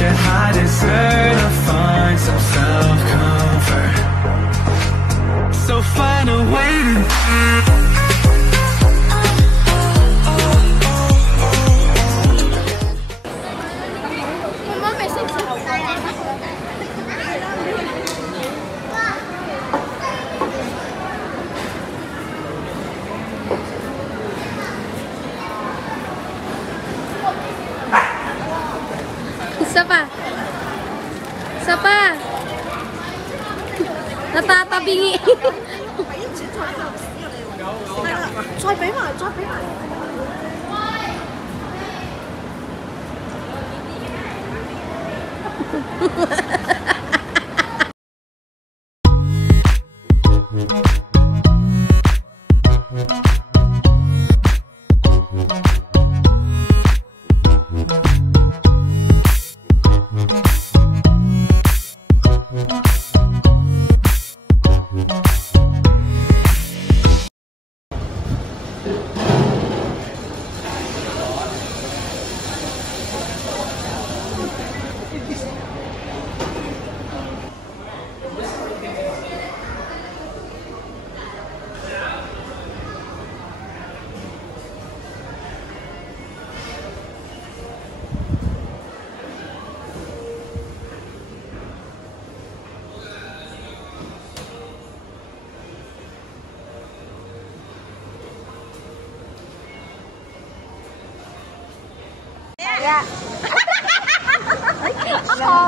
yet I deserve to find some self-comfort. So find a way to Isa pa. Isa pa. Natatabingi.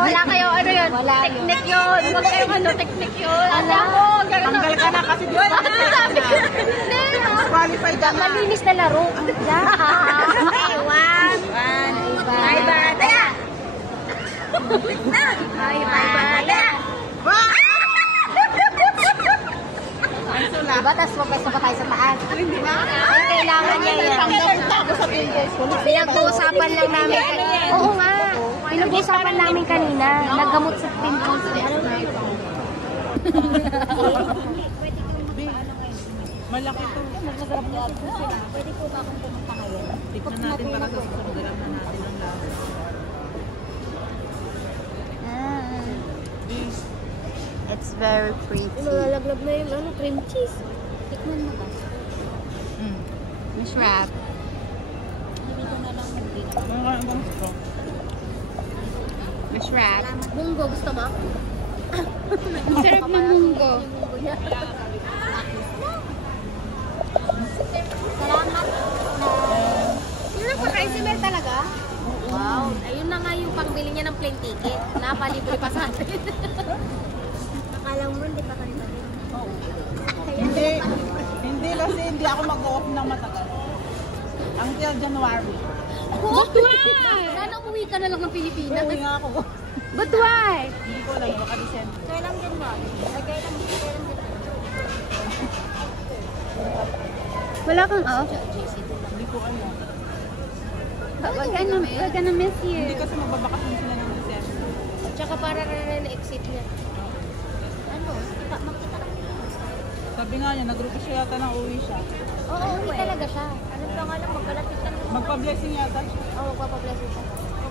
Wala kayo, ano yun? Wala technique yun. Huwag kayo ano, technique yun. Alam mo, tanggal ka na kasi di ba? Sabi ko, qualified ka na. Malinis na laro. One. Bye, bata. Bye, bata. Diba? Tapos mag-best pa tayo sa taas. Hindi na. Kailangan niya yan. Pinag-uusapan lang namin. Oo nga. Pinag-uusapan namin kanina. Naggamot sa pimples. Malaki to. Masarap na ito sila. Pwede po ba akong pumunta ngayon? Tignan natin para sa susunod na natin ang lahat. It's very pretty. Nalalaglab na yung ano, cream cheese. Tikman mo ba? Miss wrap. Hindi ko na lang mag-dinner. Miss wrap. Munggo, gusto mo? Ang sarap ng munggo. Salamat. Yun ang pagka-isimer talaga? Wow. Ayun na nga yung pangbili niya ng plane ticket. Napalibre pa sa atin. Akala mo hindi pa kanina din. Oo. Hindi kasi hindi ako mag-off ng matagal. Until January. But why? Sana umuwi ka na lang ng Pilipinas. Uwi nga ako. But why? Hindi ko alam, baka December. Kailan din ba? Kailan din. Wala kang off? Hindi ko alam. We're gonna miss you. Hindi kasi magbabakasyon sila ng December. Tsaka para na exit niya. Ano? Makita ka. Sabi nga niya, nagrupo siya yata na uwi siya. Oo, uwi talaga siya. Ano pa nga lang, magkalapit ka naman. Magpa-blessing yata siya. Oo, magpapablessing siya.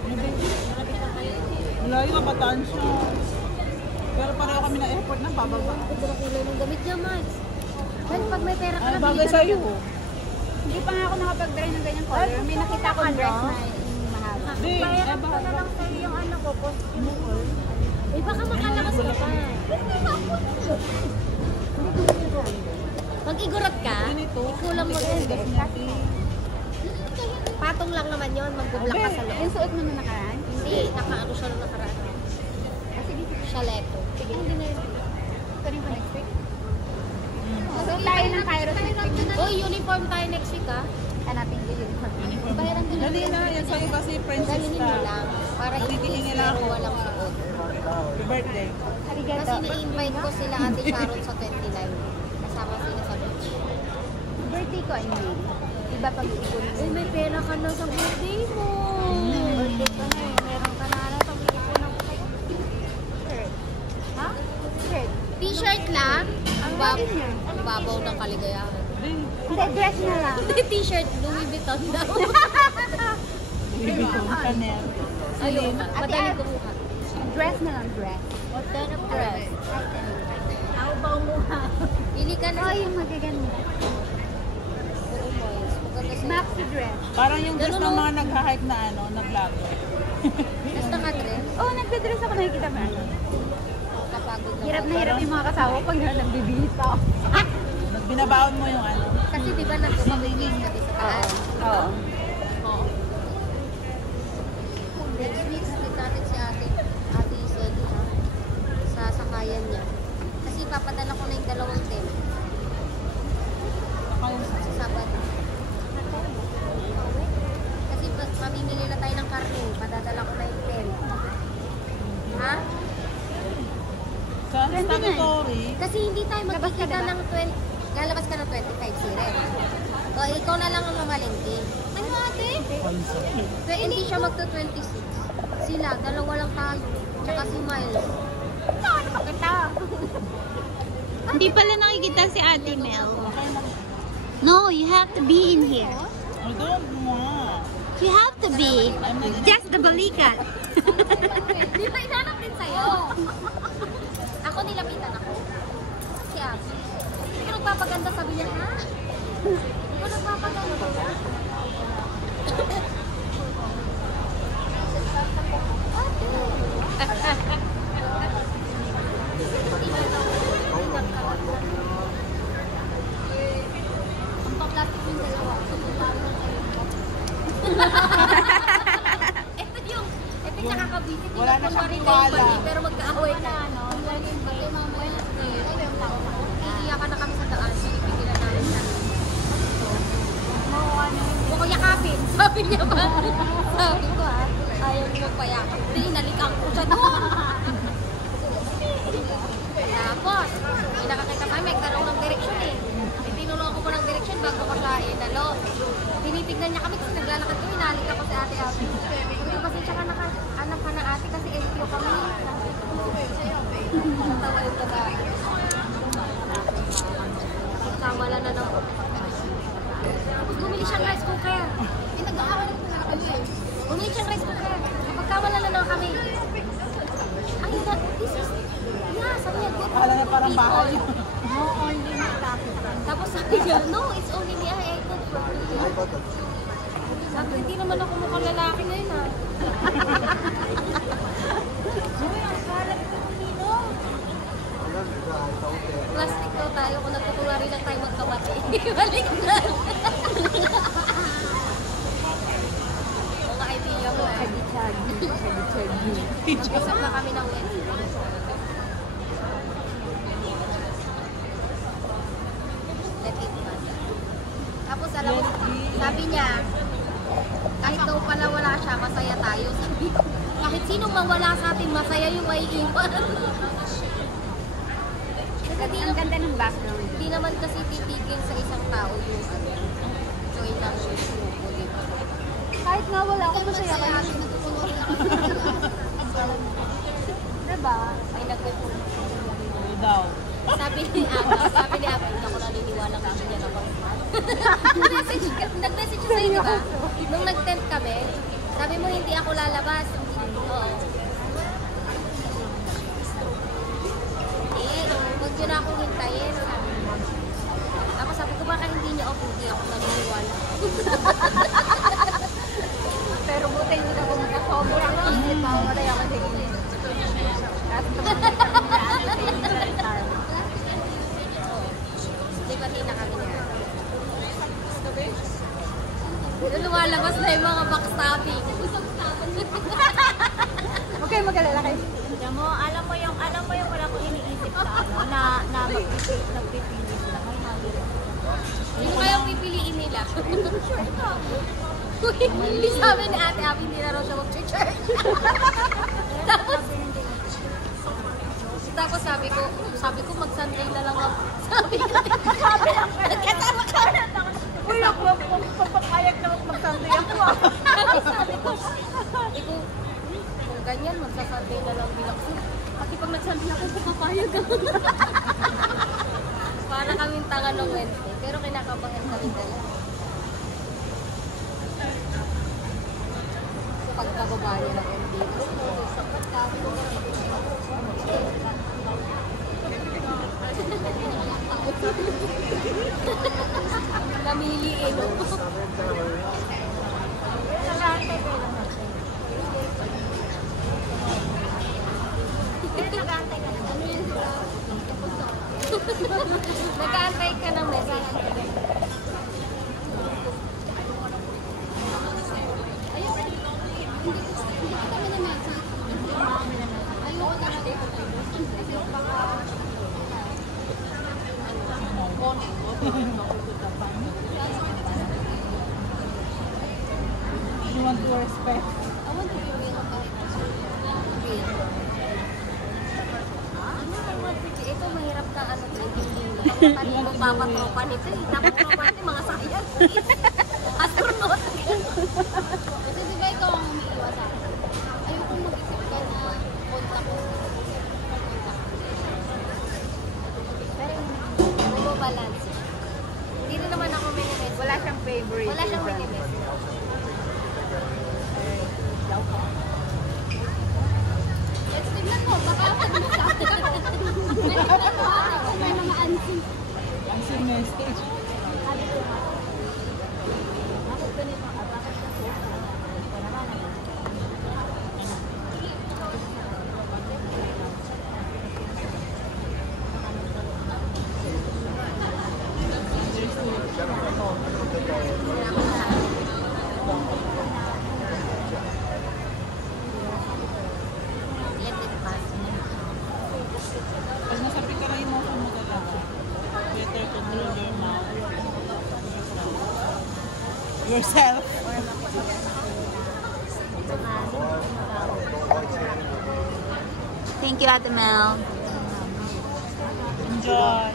Malapit lang kayo. Wala yung kabataan siya. Pero pareho kami na airport ng bababa. Sobrang kulay ng gamit niya, Max. Dahil pag may pera ka na, bagay sa'yo. Hindi pa nga ako nakapag-dry ng ganyang color. May nakita akong dress na mahaba. Bayaran ko na lang sa'yo yung ano ko, costume. Eh, baka makalakas ka pa. Pag igurot ka, ikulang mo rin. Patong lang naman yun, mag-block ka sa loob. Yung suot mo na nakaraan? Hindi, naka-ano siya nung nakaraan. Sige. Shaleto. Sige. Hindi na yun. Ito rin pa next week? Suot tayo ng Kairos next week. Oh, uniform tayo next week, ha? Hanapin ko yun. Bayaran din Dali na, yan sa'yo kasi Princess Dalhin mo lang. Para Titingin lang ako. walang suot. Happy birthday. Kasi ni-invite ko sila Ate Sharon sa 29. Kasama sila sa beach. Birthday ko ay May. Iba pag-iipon. Uy, may pera ka na sa birthday mo. Birthday ko na eh. Meron ka na pag-iipon ng shirt. Ha? Shirt. T-shirt lang? Ang Bab bagay niya. ang babaw ng kaligayahan. Hindi, dress na lang. T-shirt, Louis Vuitton daw. Bibigyan ka na yan. Ayun, Lina. madali kumuha. Dress na lang, dress. What kind of dress? Ako ba umuha? Pili ka na. Oh, yung magaganda. Oo, boys. Maganda siya. Maxi dress. Parang yung dress Ganun, ng no? mga nag-hike na ano, na vlogger. Tapos naka-dress. Oh, nagbe-dress ako, nakikita mo. Kapagod na. Hirap na hirap yung mga kasama ko pag nagbibihis ako. Binabaon mo yung ano. Kasi di ba nagpapabigis ka din sa taas? Oo. Oo. Next week natin si Ate Iseli ha. Sa sakayan niya. Kasi papadala ko na yung 2 tent. Sa Sabado. Kasi mamimili na tayo ng karne. Padadala ko na yung tent. Ha? Sa statutory, Kasi hindi tayo Labas ka, magkikita diba? ng 20. Lalabas ka ng 25 siren. O, ikaw na lang ang mamalengke. Ano ate? Pero hindi siya magto-26. Sila, 2 lang tayo. Tsaka si Miles. Ano makita? Hindi pala nakikita si Ate Mel. No, you have to be in here. I don't want. You have to be. Just the balikat. Di ba inanap din sa'yo? Ako nilapitan ako. Si Abby. Hindi ko nagpapaganda, sabi niya, ha? Hindi ko nagpapaganda. Ang pa-plastic yung dalawa. Ito yung nakakabisi. Wala na siyang tiwala. Pero magkaaway na. Iiyakan na kami sa daan. Pipigilan namin siya. Huwag ko yakapin. Sabi niya ba? Sabi ko ha. Ayaw niyo magpayakap. Hindi, nalikan ko siya doon. Tapos, may nakakita kami, nagtanong ng direksyon eh. Tinulungan ko po ng direksyon bago ko siya inalo. Tinitignan niya kami kasi naglalakad kami, nalik ako si Ate Abby. Sabi ko, pasensya ka na anak ka na ate kasi LTO kami. Natawa yung babae. Kamala na ng tapos bumili siyang rice cooker. Bumili siyang rice cooker. Napagkamala na lang kami. Ay, this is... Yeah, sabi niya, good. Akala na parang bahay. No, only my topic. Tapos sabi niya, no, it's only me. I cook for you. Sabi, hindi naman ako mukhang lalaki ngayon ha. Plastic daw tayo kung nagkukunwari lang tayo magkabati. Balik na. Mga idea mo eh. Usap na kami ng Wednesday. Let it pass. Tapos alam mo, sabi niya, kahit daw pala wala siya, masaya tayo. Sabi ko, kahit sino mawala sa atin, masaya yung may iwan. Kasi Ang ganda ng background. hindi naman kasi titigil sa isang tao yung joy ng grupo, di ba? Kahit nga wala ako, masaya kayo. Diba? May nagpupunta. Ano daw. Sabi ni Ate, hindi ako naniniwala kasi niya naman. Nag-message siya sa'yo, di ba? Nung nag-tent kami, sabi mo hindi ako lalabas. Oo. Huwag yun akong hintayin. Tapos sabi ko, baka hindi niya hindi ako naniniwala. Pero buti hindi na pumunta sobrang init. Mamamatay ako sa init. Kasi Di ba tina kami niya? Lumalabas na yung mga backstabbing. okay, mag-alala kayo. Alam mo yung wala kong iniisip na magpipili sila. Sino kaya pipiliin nila? Hindi sabi ni Ate Abby, hindi na raw siya mag-church. Tapos sabi ko mag-Sunday na lang ako. Sabi ko, nagkasama ka na. Uy, ako papapayag na mag-sunday ako. Sabi ko, kung ganyan, magsa-Sunday na lang bilaksin. Kasi pag nag-Sunday ako, papapayag ako. Para kaming tanga ng Wednesday. Pero kinakabahan kami dalawa. Pagka Bababa niya ng MD. Namili eh, no? Nag-aantay ko lang na siya. Nag-aantay ka lang. Ano yun? Nag-aantay ka ng message. You want to respect? Ito mahirap na ano hindi kanino papatropa nito eh. Tapos tropa nito mga sayang. Astronaut. Kasi di ba ikaw ang umiiwas sa akin? Ayoko mag-isip ka na contact ko. Pero balance. Hindi na naman ako minimess. Wala siyang favorite. Wala siyang minimess. Let's tignan mo. Baka pag may mga ansi. Ang sin message. Pag nasabi ka na yung emotion mo talaga, better control your mouth. Yourself. Thank you, Ate Mel. Enjoy.